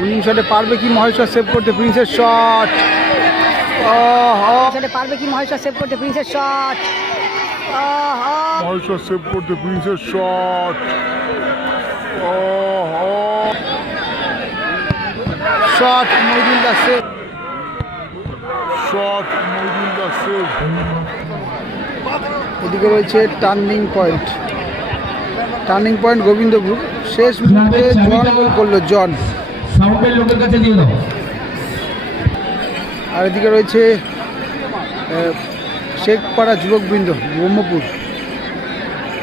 Winning শটে পারবে কি মহেশ্বর সেভ করতে? প্রিন্সের শট শটে পারবে কি মহেশ্বর সেভ করতে? প্রিন্সের শট মহেশ্বর সেভ করতে প্রিন্সের shot shot Mohidullah save shot Mohidullah save এদিকে রয়েছে turning point turning point Gobindapur. শেষ মুহূর্তে জন গোল করল জন। সাউন্ডের লোকের কাছে দিয়ে দাও। আর এদিকে রয়েছে শেখপাড়া যুবকবৃন্দ, ব্রহ্মপুর।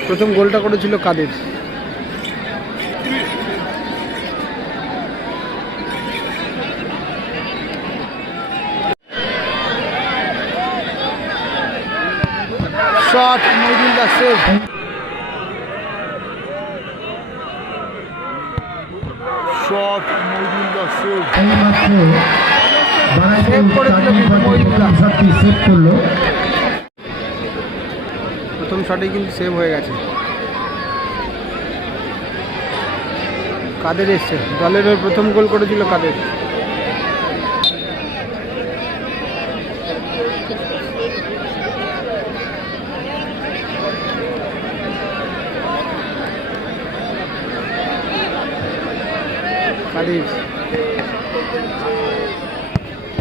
প্রথম গোলটা করেছিল কাদের? Shot Mohidullah save. শট প্রথম শটেই কিন্তু সেভ হয়ে গেছে। কাদের এসছে? দলের প্রথম গোল করেছিল কাদের? কাদের?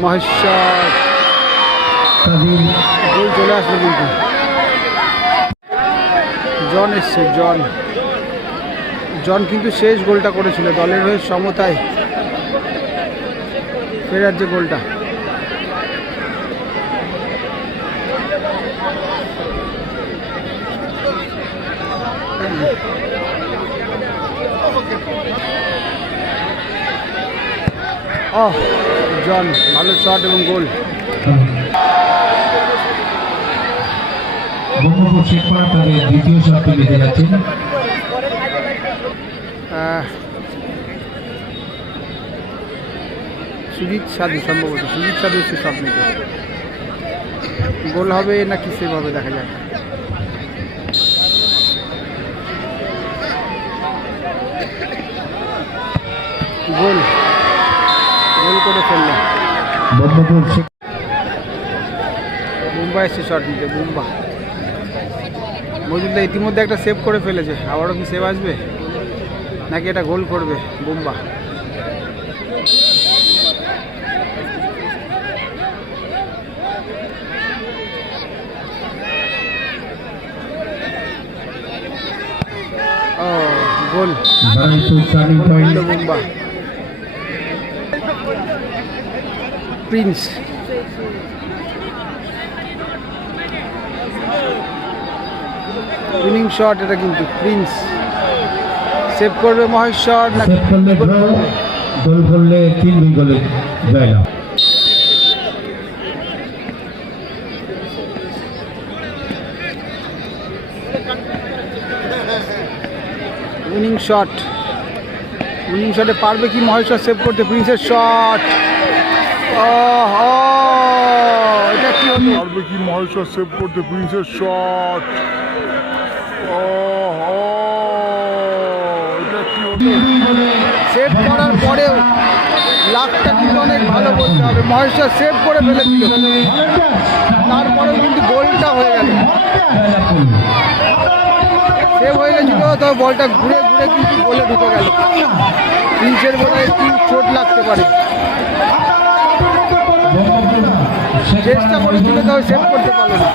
মহেশ্বর গোল চলে আসলো জন এসছে, জন। জন কিন্তু শেষ গোলটা করেছিল দলের হয়ে সমতায়। ফেরার যে গোলটা। ও জন ভালো শট এবং গোল সুজিত সাধু সম্ভবত সুজিত সাধু সব নিতে গোল হবে নাকি সেভ হবে দেখা যাক। গোল গোল করে ফেলল। ব্রহ্মপুর শেখ মুম্বাই এসছে শট নিতে মুম্বা মজুদা ইতিমধ্যে একটা সেভ করে ফেলেছে। আবারও কি সেভ আসবে? নাকি এটা গোল করবে বুম্বা ও goal. Bumba Prince. Winning shot এটা কিন্তু প্রিন্স। সেভ করবে মহেশ্বর না গোল করলে তিন দুই গোলে জয়লাভ উইনিং শট উইনিং শটে পারবে কি মহেশ্বর সেভ করতে প্রিন্সের শট এটা কি হলো? পারবে কি মহেশ্বর সেভ করতে? প্রিন্সের শট সেভ করার পরেও লাখটা কিন্তু অনেক ভালো বলতে হবে। মহেশ্বর সেভ করে ফেলেছিল। তারপরেও কিন্তু গোলটা হয়ে গেল। সেভ হয়ে গেছিল তবে বলটা ঘুরে ঘুরে কিন্তু গোলে ঢুকে গেল। প্রিন্সের বলে একটু চোট লাগতে পারে? চেষ্টা করেছিল তো সেভ করতে পারল না।